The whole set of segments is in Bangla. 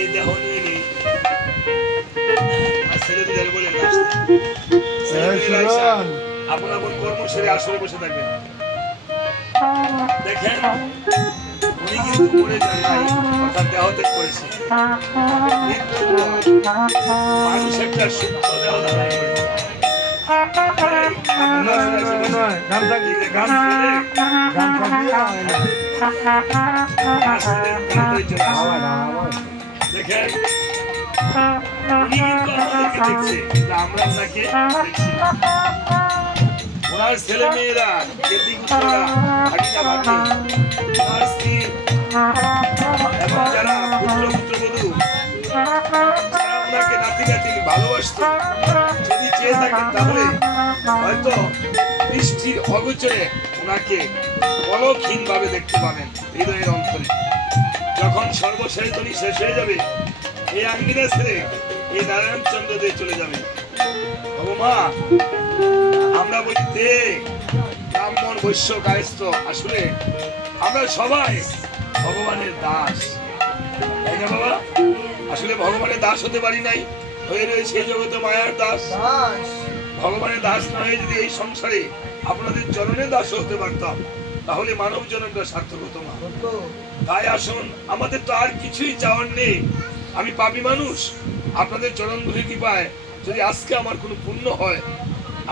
এই দেহ নিয়ে নেই ছেলেদের বলেন আপন আপন কর্ম সেরে আসরে বসে থাকবেন। দেখেন উনি কিন্তু মরে যান নাই, অর্থাৎ দেহ ত্যাগ করেছে। মানুষ একটা সূক্ষ্ম দেহ ধারণ করে। দেখেন উনি কিন্তু আমাদেরকে দেখছে, কিন্তু আমরা ওনাকে দেখছি না। ওনার ছেলে মেয়েরা ওনার স্ত্রী এবং যারা পুত্র পুত্রবধূ যারা ওনাকে নাতি নাতি ভালোবাসত, যদি চেয়ে থাকেন তাহলে হয়তো দৃষ্টির অগোচরে ওনাকে পলকহীন ভাবে দেখতে পাবেন হৃদয়ের অন্তরে। যখন সর্বশেষ ধ্বনি শেষ হয়ে যাবে, এই আঙ্গিনা ছেড়ে এই নারায়ণ চন্দ্র দিয়ে চলে যাবে। মা আমরা বলি দে ব্রাহ্মণ বৈশ্য কায়স্থ, আসলে আমরা সবাই ভগবানের দাস, তাই না বাবা? আসলে ভগবানের দাস হতে পারি নাই, হয়ে রয়েছে এই জগতে মায়ার দাস। ভগবানের দাস না হয়ে যদি এই সংসারে আপনাদের চরণের দাস হতে পারতাম, তাহলে মানব জন্মটা সার্থক হতো না। তাই আসুন, আমাদের তো আর কিছুই চাওয়ার নেই। আমি পাপী মানুষ, আপনাদের চরণ ধরে কৃপায় যদি আজকে আমার কোনো পুণ্য হয়,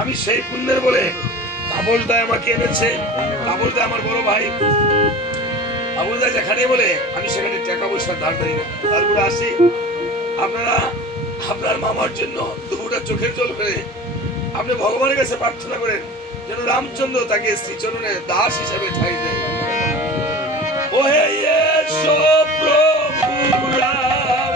আমি সেই পুণ্যের বলে কাবলদায় আমাকে এনেছে। কাবলদায় আমার বড় ভাই, কাবলদায় যেখানে বলে আমি সেখানে টাকা পয়সা ধার দেই না। তারপরে আসি, আপনারা আপনার মামার জন্য দুপুরটা চোখের জল করে আপনি ভগবানের কাছে প্রার্থনা করেন যেন রামচন্দ্র তাকে শ্রীচরণের দাস হিসেবে ঠাঁই দেয়। ও হে প্রভু রাম,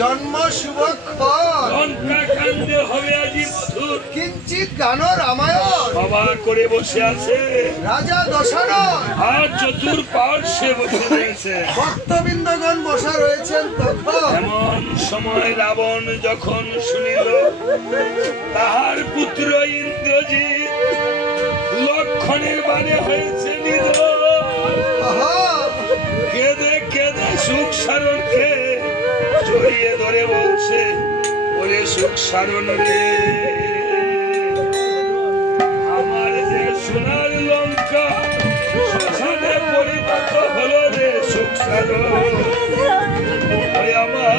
জন্ম শুভক্ষণ লঙ্কাকাণ্ডে হবে আজি মধুর কিঞ্চিত গান রামায়ণ সভা করে বসে আছে রাজা দশরথ আর চতুর্পার্শ্বে বসে রয়েছে ভক্তবৃন্দগণ বসা রয়েছেন। তখন এমন সময় রাবণ যখন শুনিল তাহার পুত্র ইন্দ্রজিৎ লক্ষণের বাণে হয়েছে নিধন, কেঁদে কেঁদে সুখ সারণকে জড়িয়ে ধরে বলছে, ওরে সুখ সারণ রে, আমার যে সোনার লঙ্কা শ্মশানে পরিণত হলো রে সুখ সারণ, আমার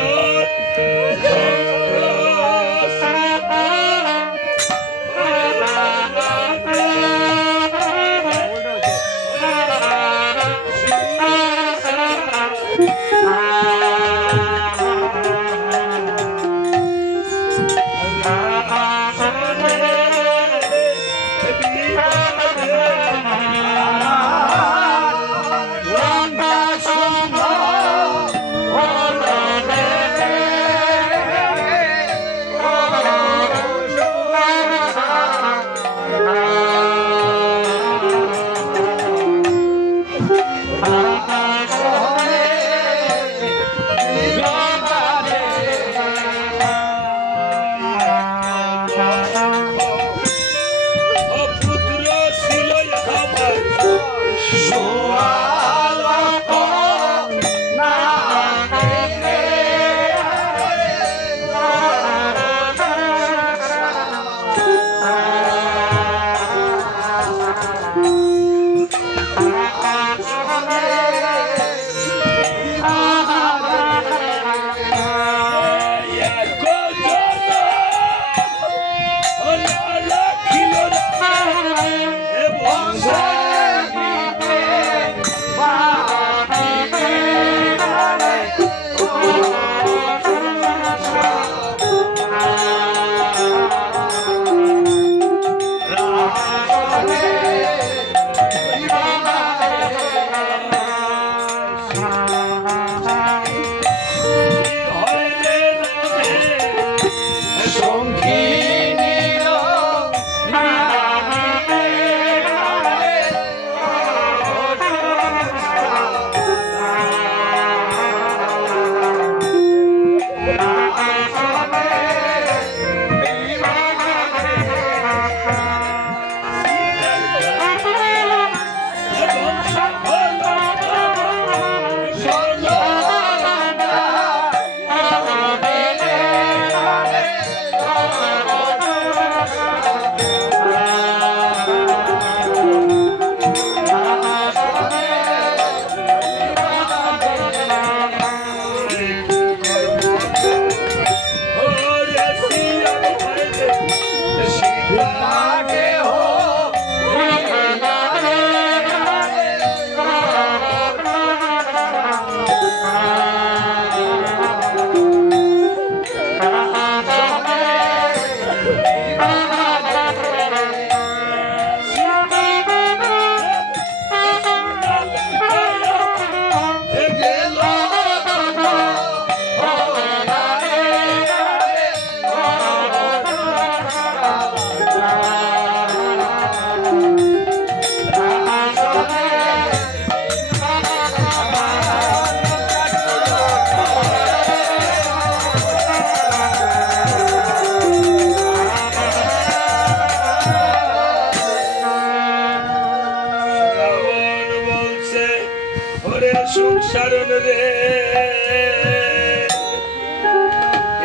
সংসারণ রে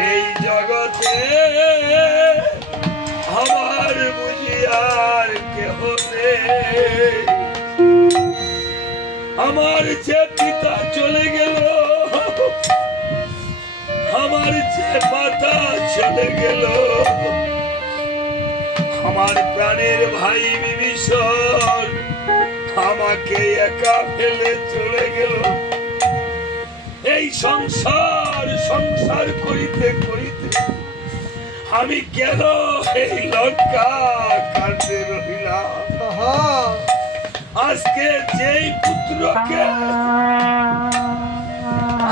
এই জগতে আমার বুঝি আর কেহ নেই আমার যে পিতা চলে গেল আমার যে মাতা চলে গেল আমার প্রাণের ভাই বিভীষণ আমাকে একা ফেলে চলে গেল এই সংসার সংসার করিতে করিতে আমি কেন এই লঙ্কা কাঁদতে রহিলাম আজকে যেই পুত্রকে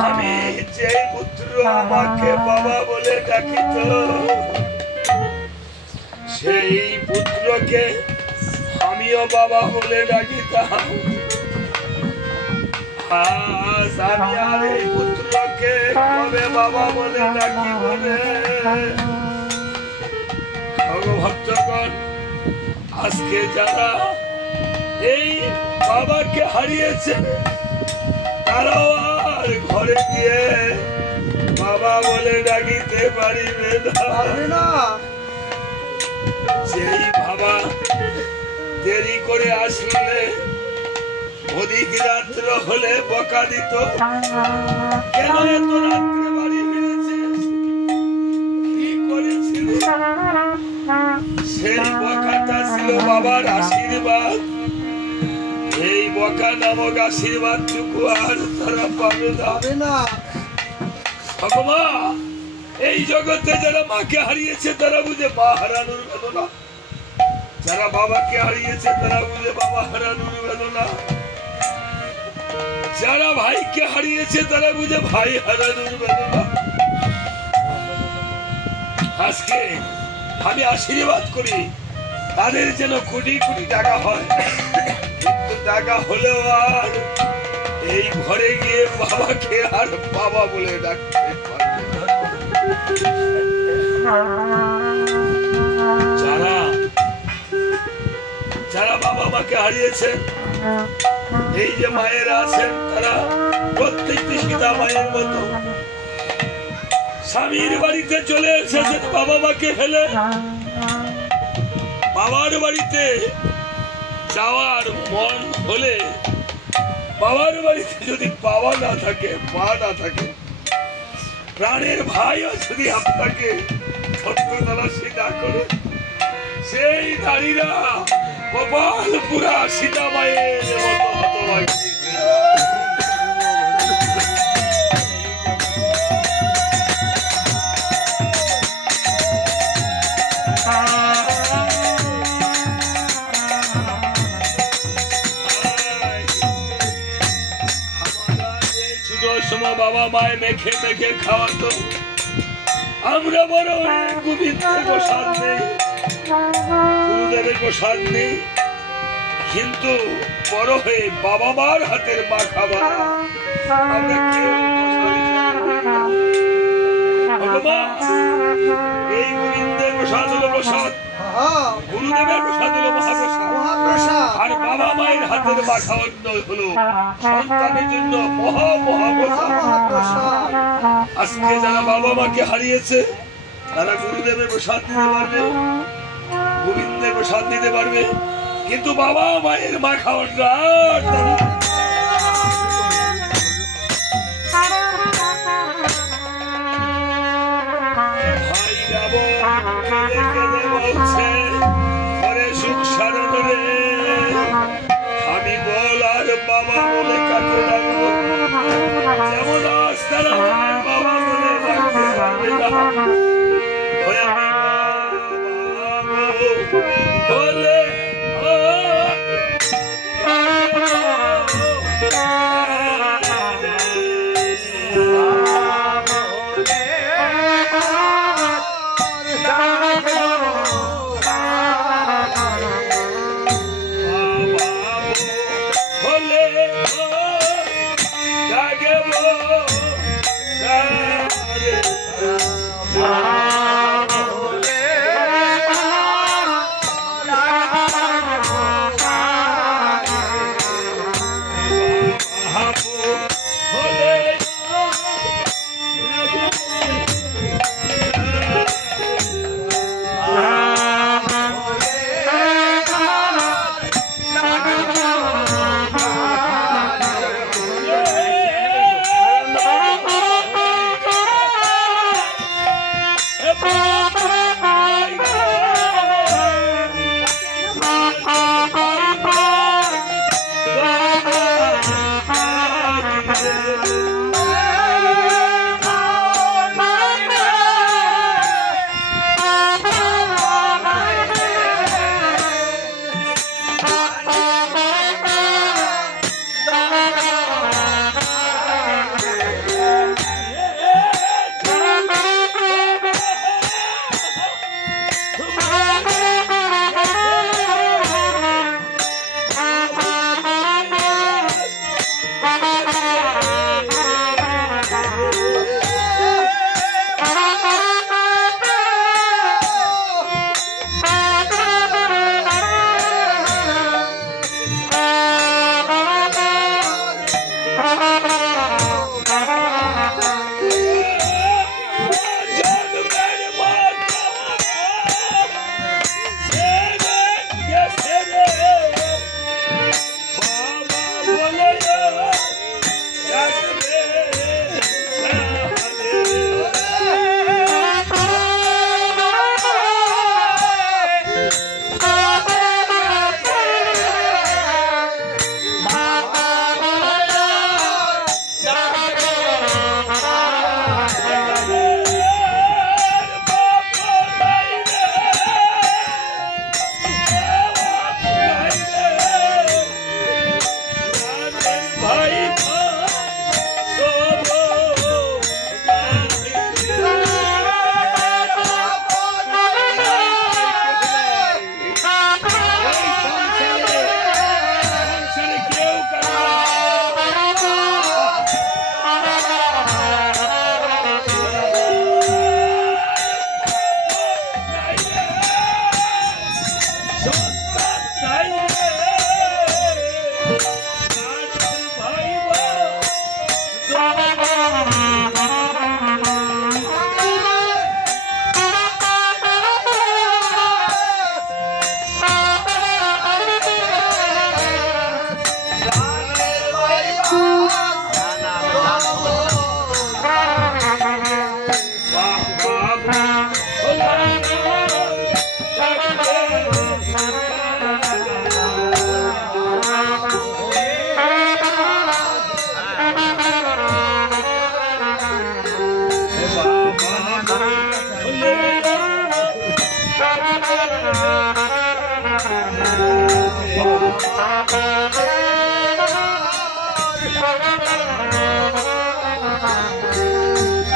আমি যেই পুত্র আমাকে বাবা বলে ডাকিত সেই পুত্রকে আমিও বাবা বলে ডাকিতাম আজ আমি আর এই পুত্রকে কবে বাবা বলে ডাকি বলে ভক্তগণ আজকে যারা এই বাবাকে হারিয়েছে তারাও আর ঘরে গিয়ে বাবা বলে ডাকিতে পারিবে না যেই বাবা দেরি করে আসলে অধিক রাত্র হলে বকা দিত কেন এত রাত্রে বাড়ি ফিরেছে কি করেছিল সেই বকাটা ছিল বাবার আশীর্বাদ এই বকা নামক আশীর্বাদ টুকু আর তারা পাবে না ভগবান এই জগতে যারা মাকে হারিয়েছে তারা বুঝে মা হারানোর বেদনা যারা বাবাকে হারিয়েছে তারা বুঝে বাবা হারানোর বেদনা যারা ভাইকে হারিয়েছে তারা বুঝে ভাই হারানোর বেদনা আজকে আমি আশীর্বাদ করি তাদের যেন কোটি কোটি টাকা হয় কিন্তু টাকা হলেও আর এই ঘরে গিয়ে বাবাকে আর বাবা বলে ডাকতে পারবে যারা যারা বাবা মাকে হারিয়েছেন এই যে মায়েরা আছেন তারা প্রত্যেকটি সীতা মায়ের মতো স্বামীর বাড়িতে চলে এসেছেন বাবা মাকে ফেলে বাবার বাড়িতে যাওয়ার মন হলে বাবার বাড়িতে যদি বাবা না থাকে মা না থাকে প্রাণের ভাইও যদি আপনাকে তলাশি না করে সেই নারীরা গোপালপুরা সীতা মায়ের মতো হতভাগী বাবা মায়ে মেখে মেখে খাওয়াতো আমরা বড় গোবিন্দের প্রসাদ নেই গুরুদেবের প্রসাদ নেই কিন্তু বড় হয়ে বাবা মার হাতের মা খাবার আমরা কেউ এই গোবিন্দের প্রসাদ হলো প্রসাদ গুরুদেবের প্রসাদ হলো মহাপ্রসাদ আর বাবা মায়ের হাতের মা খাওয়ানো হলো সন্তানের জন্য মহা মহাপ্রসাদ আজকে যারা বাবা মাকে হারিয়েছে তারা গুরুদেবের প্রসাদ দিতে পারবে গোবিন্দের প্রসাদ দিতে পারবে কিন্তু বাবা মায়ের মা খাওয়াটা ভাই বলছে ঘরে সুখ সারণ রে আমি বল আর বাবা বলে কাকে ডাকবো যেমন আজ তারা বাবা বলে ডাকতে পারবে না বলে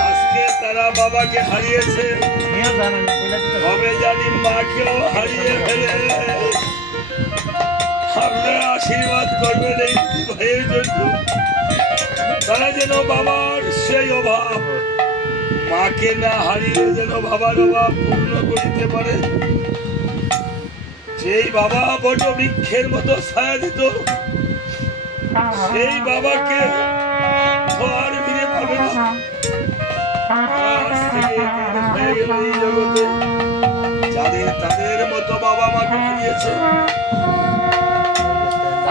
আজকে তারা বাবাকে হারিয়েছে, হবে জানি মাকেও হারিয়ে ফেলে। আপনারা আশীর্বাদ করবেন এই ভাইয়ের জন্য, তারা যেন বাবার সেই অভাব, মাকে না হারিয়ে যেন বাবার অভাব পূর্ণ করিতে পারে। যেই বাবা বট বৃক্ষের মতো ছায়া দিত, সেই বাবাকে আর ফিরে পাবে না। আজ থেকে হয়ে গেল এই জগতে যাদের তাদের মতো বাবা মাকে হারিয়েছে।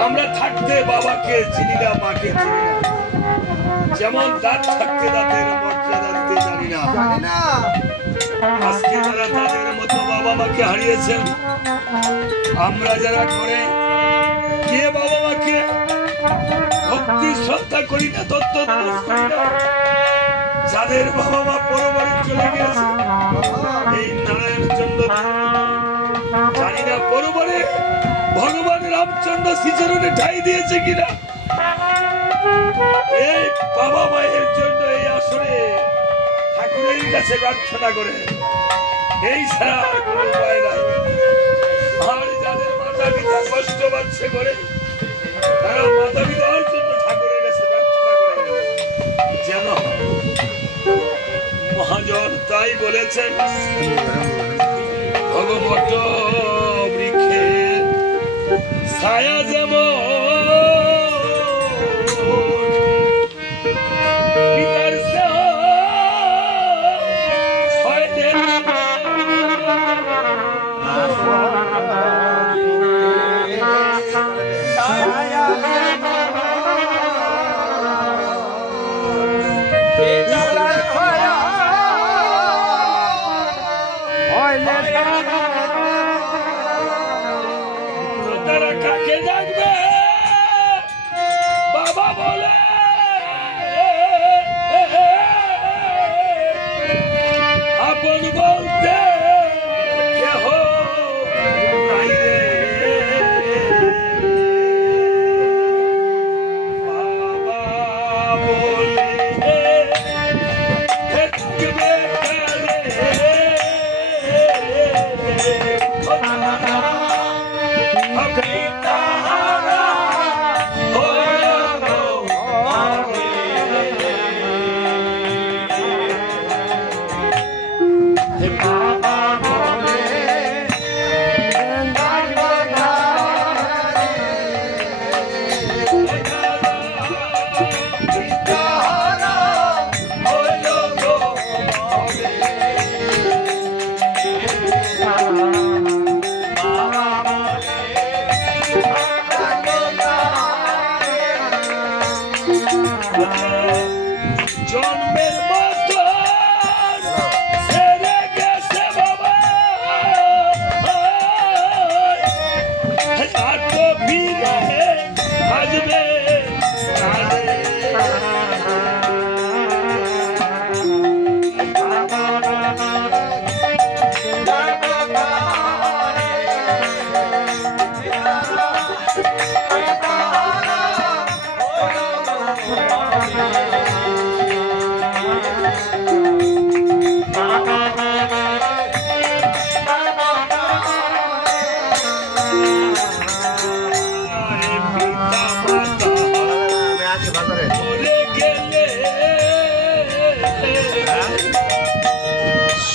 আমরা থাকতে বাবাকে চিনি না, মাকে চিনি না, যেমন দাঁত থাকতে দাঁতের মর্যাদা দিতে জানি না। আজকে যারা তাদের মতো বাবা মাকে হারিয়েছেন, আমরা যারা করে কে বাবা মাকে ভক্তি শ্রদ্ধা করি না, তত্ত্ব করি না, যাদের বাবা মা পরবারে চলে গেছে, এই নারায়ণচন্দ্র জানি না পরবারে ভগবান রামচন্দ্র শ্রীচরণে ঠাই দিয়েছে কিনা। এই বাবা মায়ের জন্য এই আসরে ঠাকুরের কাছে প্রার্থনা করে, এই ছাড়া আর কোনো উপায় নাই। আর যাদের মাতা পিতা কষ্ট পাচ্ছে করে, তারা মাতা পিতার জন্য ঠাকুরের কাছে প্রার্থনা করে যেন। মহাজন তাই বলেছেন, ভগবত বৃক্ষে ছায়া যেমন পিতার স্নেহ হয় তারা কাকে ডাকবে বাবা বলে, আপন বলতে কেহ নাই রে। বাবা বলে থাকবে আপনি তাহারা জন্মের মতো ছেড়ে গেছে বাবা আর তো ফিরে আসবে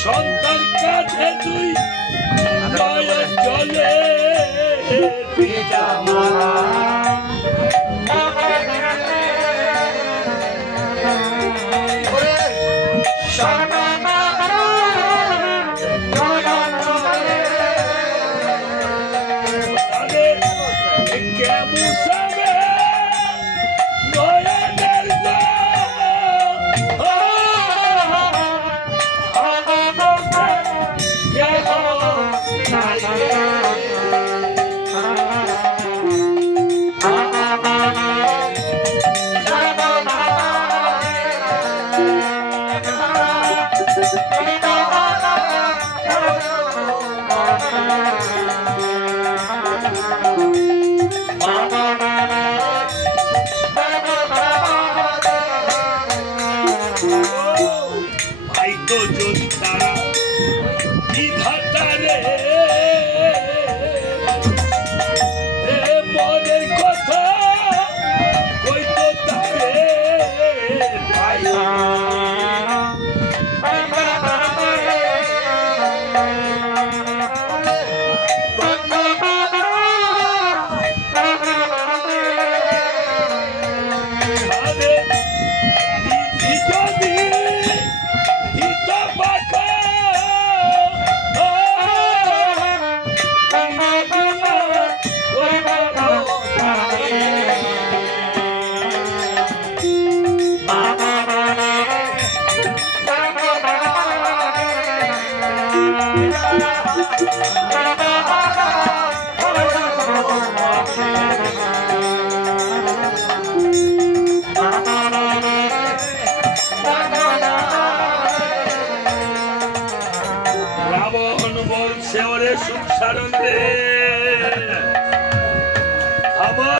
সন্তান কাছে তুই নয়ন জলে পিতা মাতা কেমন সাবে নয়নের ভাই তো যদি তারা বিধাতারে মনের কথা কইতো তারে ভাই রাবণ বলছে ওরে সুখ সারণ রে।